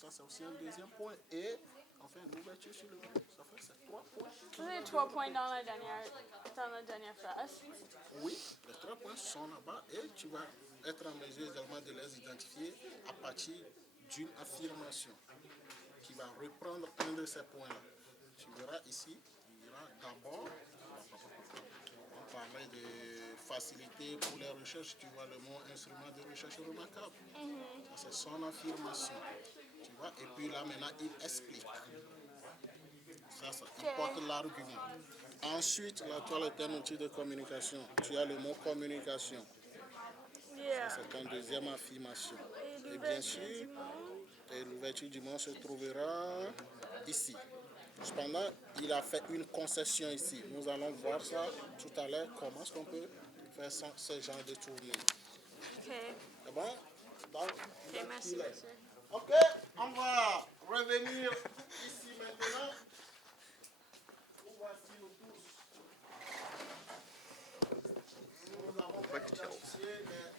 Ça, c'est aussi un deuxième point. Et enfin, l'ouverture sur le monde. Ça fait ces 3 points. Vous avez 3 points dans la dernière phrase. Oui, les 3 points sont là-bas et tu vas être en mesure également de les identifier à partir d'une affirmation qui va reprendre un de ces points-là. Tu verras ici, il y aura d'abord, on parlait de facilité pour les recherches, tu vois le mot instrument de recherche remarquable. Ça, c'est son affirmation. Tu vois, et puis là maintenant, il explique. Ça il porte l'argument. Ensuite, là, tu as le terme outil de communication. Tu as le mot communication. Ça, c'est une deuxième affirmation. Et bien sûr, l'ouverture du monde se trouvera ici. Cependant, il a fait une concession ici. Nous allons voir ça tout à l'heure, comment est-ce qu'on peut faire ce genre de tournée. C'est bon? Donc, merci, monsieur. Ok, on va revenir ici maintenant. Voici nous tous. Nous avons identifié les...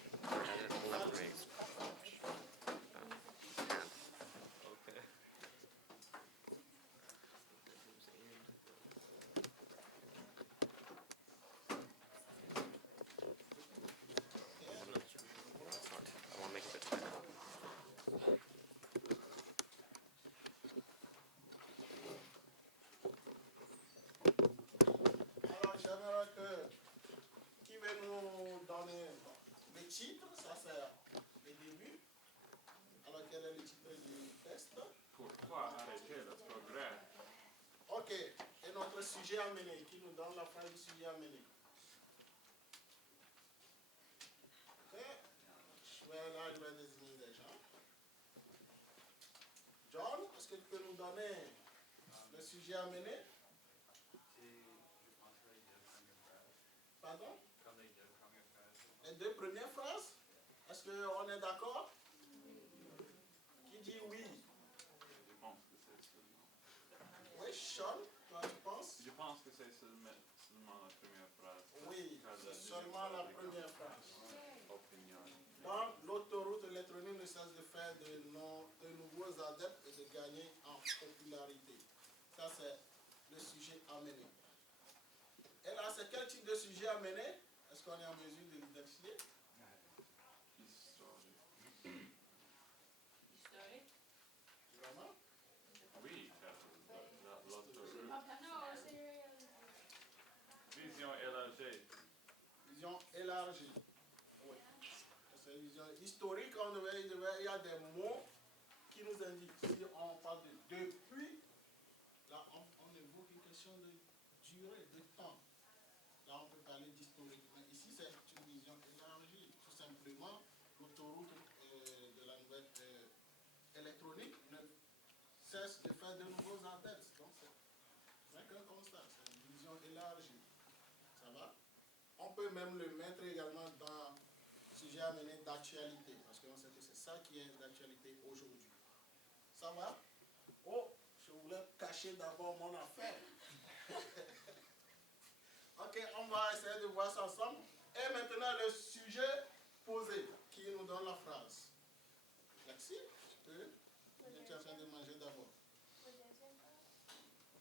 Alors, j'aimerais que... Qui veut nous donner le titre? Ça, c'est le début. Alors, quel est le titre du test? Pourquoi arrêter le progrès? Ok. Et notre sujet amené, qui nous donne la phrase du sujet amené? Ok. Je vais désigner des gens. John, est-ce que tu peux nous donner le sujet amené? Pardon? Les 2 premières phrases? Est-ce qu'on est d'accord? Qui dit oui? Je pense que c'est seulement. Oui, Sean, toi tu penses? Je pense que c'est seulement la première phrase. Oui, c'est seulement la première phrase. Opinion. Donc, l'autoroute électronique ne cesse de faire de nouveaux adeptes et de gagner en popularité. Ça, c'est le sujet amené. Et là, c'est quel type de sujet amené? Est-ce qu'on est en mesure de l'identifier? Historique. Vraiment? Oui, l'autoroute. Vision élargie. Vision élargie. Oui. C'est une vision historique. Il y a des mots qui nous indiquent. Si on parle de depuis, là, on évoque une question de durée, de temps. Là, on peut parler d'historique. Mais ici, c'est une vision élargie. Tout simplement, l'autoroute de la nouvelle électronique ne cesse de faire de nouveaux adeptes. Donc, c'est qu'un constat. C'est une vision élargie. Ça va? On peut même le mettre également dans le sujet amené d'actualité. Parce qu'on sait que c'est ça qui est d'actualité aujourd'hui. Ça va? Oh, je voulais cacher d'abord mon affaire. Ok, on va essayer de voir ça ensemble. Et maintenant, le sujet posé, qui nous donne la phrase. Merci, tu peux. Tu es en train de manger d'abord.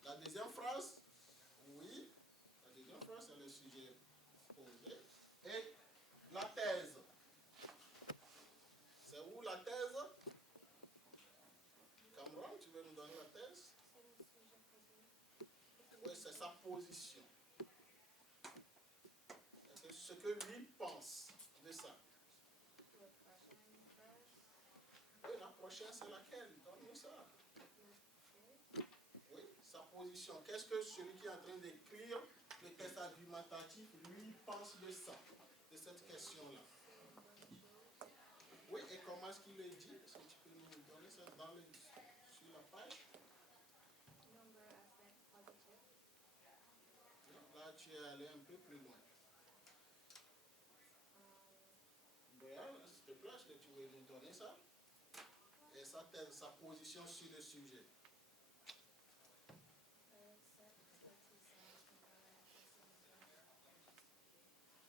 La deuxième phrase, oui. La deuxième phrase, c'est le sujet posé. Et la thèse. C'est où la thèse? Cameron, tu veux nous donner la thèse? Oui, c'est sa position. C'est ce que lui pense de ça. Oui, la prochaine, c'est laquelle? Donne-nous ça. Oui, sa position. Qu'est-ce que celui qui est en train d'écrire le test argumentatif, lui, pense de ça, de cette question-là? Oui, et comment est-ce qu'il le dit? Est-ce que tu peux nous donner ça sur la page? Là, tu es allé un peu plus loin. Brian, s'il te plaît, est-ce que tu veux nous donner ça? Et sa position sur le sujet.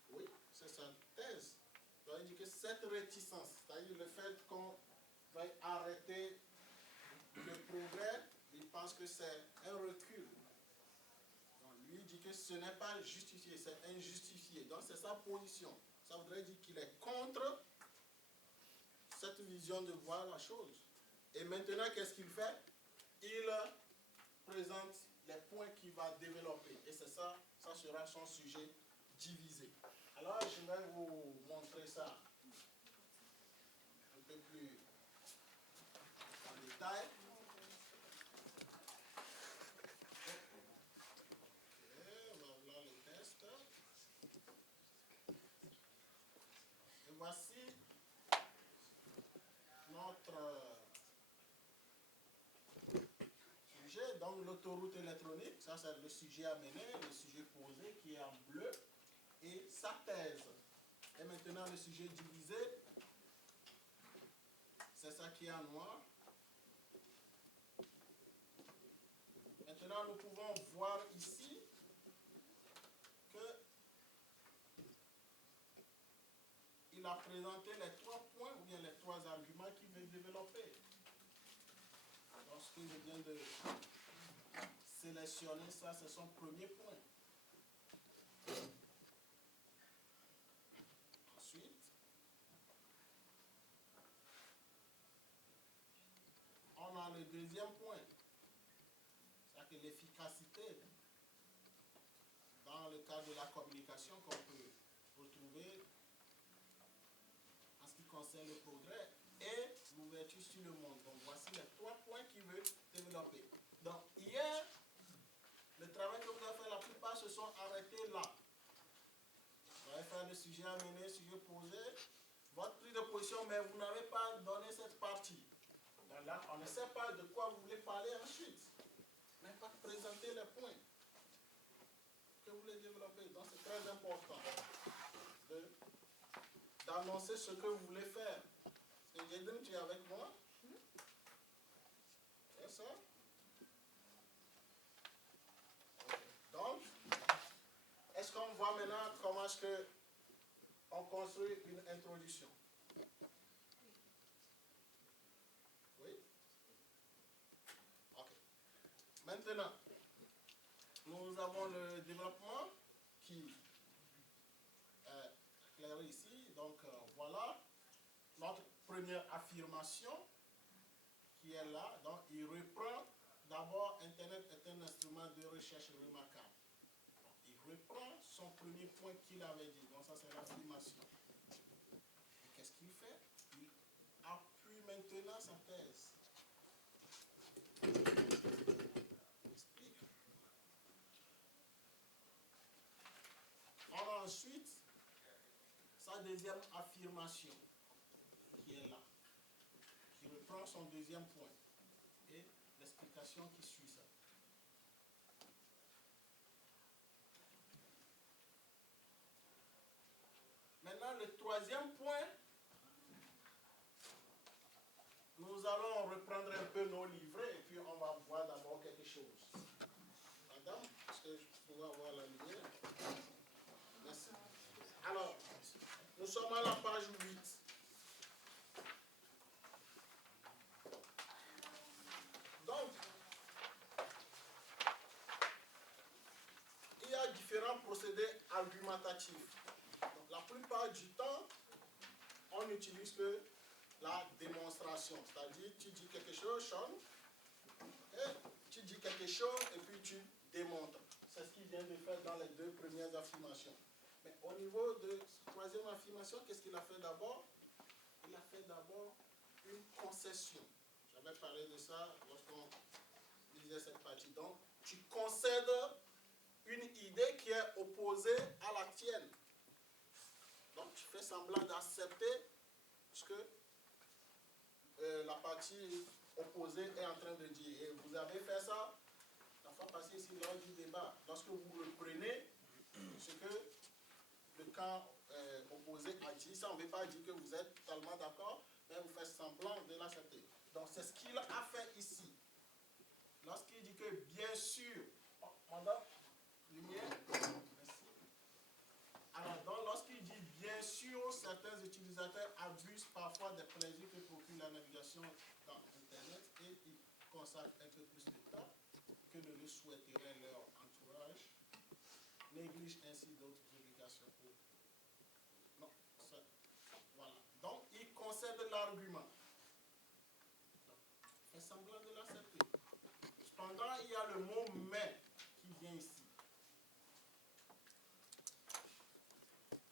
Oui, c'est sa thèse. Ça veut dire que cette réticence, c'est-à-dire le fait qu'on va arrêter c'est un recul. Donc, lui dit que ce n'est pas justifié, c'est injustifié. Donc c'est sa position. Ça voudrait dire qu'il est contre cette vision de voir la chose. Et maintenant, qu'est-ce qu'il fait? Il présente les points qu'il va développer. Et c'est ça, ça sera son sujet divisé. Alors, je vais vous montrer ça un peu plus en détail. Voilà le test. Et voici notre sujet, donc l'autoroute électronique. Ça, c'est le sujet à mener, le sujet posé qui est en bleu. Et sa thèse. Et maintenant, le sujet divisé, c'est ça qui est en noir. Maintenant, nous pouvons voir ici que il a présenté les 3 points ou bien les 3 arguments qu'il veut développer. Lorsqu'il vient de sélectionner ça, c'est son premier point. Ensuite, on a le deuxième point. C'est que l'efficacité dans le cadre de la communication qu'on peut retrouver en ce qui concerne le progrès et l'ouverture sur le monde. Donc voici les 3 points qu'il veut développer. Donc hier, le travail que vous avez fait, la plupart se sont arrêtés là. Vous avez fait le sujet amené, le sujet posé, votre prise de position, mais vous n'avez pas donné cette partie. Donc là, on ne sait pas de quoi vous voulez parler ensuite. Mais pas présenter les points que vous voulez développer. Donc c'est très important d'annoncer ce que vous voulez faire. Jedin, tu es avec moi? C'est ça? Donc, est-ce qu'on voit maintenant comment est-ce qu'on construit une introduction? Oui? Ok. Maintenant, nous avons le développement qui est éclairé ici. Donc, voilà notre première affirmation qui est là. Donc, il reprend d'abord Internet est un instrument de recherche remarquable. Donc, il reprend son premier point qu'il avait dit. Donc, ça, c'est l'affirmation. Et qu'est-ce qu'il fait? Il appuie maintenant sa thèse. Il explique. On a ensuite sa deuxième affirmation qui est là, qui reprend son deuxième point et l'explication qui suit ça. Maintenant, le troisième point, nous allons reprendre un peu nos livrets et puis on va voir d'abord quelque chose. Madame, est-ce que je pourrais avoir la lumière? Merci. Alors, nous sommes à la page 8. Donc, il y a différents procédés argumentatifs. Donc, la plupart du temps, on n'utilise que la démonstration. C'est-à-dire, tu dis quelque chose, Sean, et tu dis quelque chose et puis tu démontres. C'est ce qu'il vient de faire dans les 2 premières affirmations. Mais au niveau de la troisième affirmation, qu'est-ce qu'il a fait d'abord? Il a fait d'abord une concession. J'avais parlé de ça lorsqu'on lisait cette partie. Donc, tu concèdes une idée qui est opposée à la tienne. Donc, tu fais semblant d'accepter ce que la partie opposée est en train de dire. Et vous avez fait ça la fois passée ici lors du débat. Lorsque vous reprenez ce que le camp opposé a dit, ça on ne veut pas dire que vous êtes totalement d'accord, mais vous faites semblant de l'accepter. Donc c'est ce qu'il a fait ici. Lorsqu'il dit que bien sûr, madame, lumière, merci. Alors donc lorsqu'il dit bien sûr, certains utilisateurs abusent parfois des plaisirs que procure la navigation dans Internet et ils consacrent un peu plus de temps. que ne le souhaiterait leur entourage, négligent ainsi d'autres obligations. Non, ça, voilà. Donc, il concède l'argument. Fait semblant de l'accepter. Cependant, il y a le mot mais qui vient ici,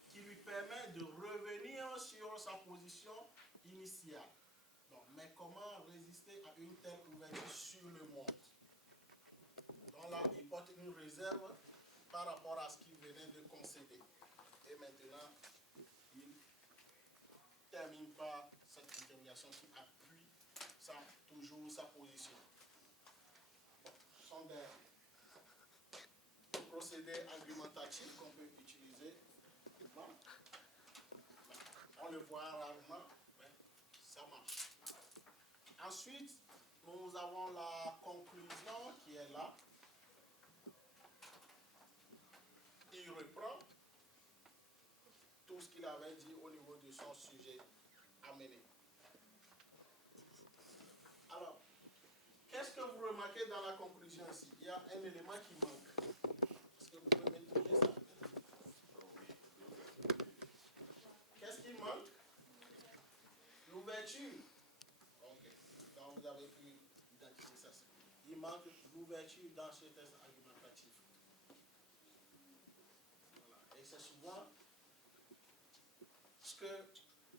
qui lui permet de revenir sur sa position initiale. Donc, mais comment résister à une telle ouverture sur le monde? Donc là, il porte une réserve par rapport à ce qu'il venait de concéder. Et maintenant, il termine par cette interrogation qui appuie toujours sa position. Bon, ce sont des procédés argumentatifs qu'on peut utiliser. On le voit rarement, mais ça marche. Ensuite, nous avons la conclusion qui est là. Il reprend tout ce qu'il avait dit au niveau de son sujet amené. Alors, qu'est-ce que vous remarquez dans la conclusion ici? Il y a un élément qui manque. Est-ce que vous pouvez m'expliquer ça? Qu'est-ce qui manque? L'ouverture. Ok. Donc vous avez pu identifier ça. Il manque l'ouverture dans ce test argumentatif. Voilà. Et c'est souvent ce que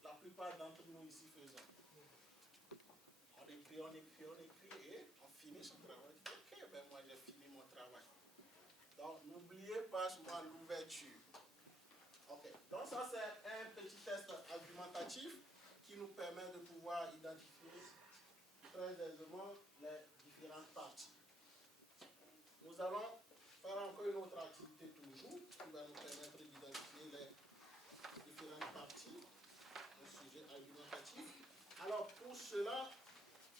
la plupart d'entre nous ici faisons. On écrit et on finit son travail. Ok, ben moi j'ai fini mon travail. Donc n'oubliez pas souvent l'ouverture. Ok, donc ça c'est un petit test argumentatif qui nous permet de pouvoir identifier très aisément les différentes parties. Nous allons faire encore une autre activité toujours qui va nous permettre d'identifier les différentes parties du sujet argumentatif. Alors pour cela,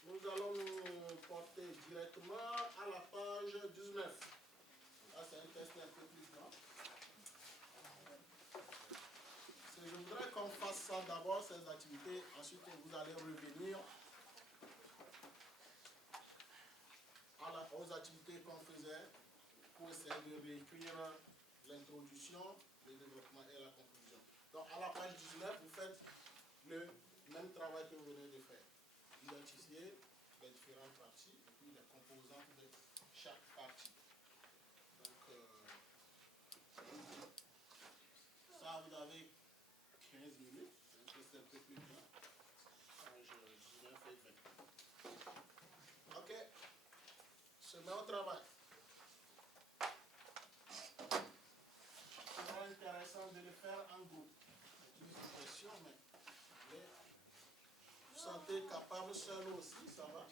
nous allons nous porter directement à la page 19. Là c'est un test un peu plus grand. Je voudrais qu'on fasse ça d'abord, ces activités, ensuite vous allez revenir aux activités qu'on faisait pour essayer de réécrire l'introduction, le développement et la conclusion. Donc à la page 19, vous faites le même travail que vous venez de faire. Identifier les différentes parties et puis les composantes de chaque partie. Donc ça vous avez 15 minutes, c'est un peu plus grand. Page 19 et 20. Ok, se met au travail. C'est intéressant de le faire en groupe. C'est une question, mais vous vous sentez capable seul aussi, ça va?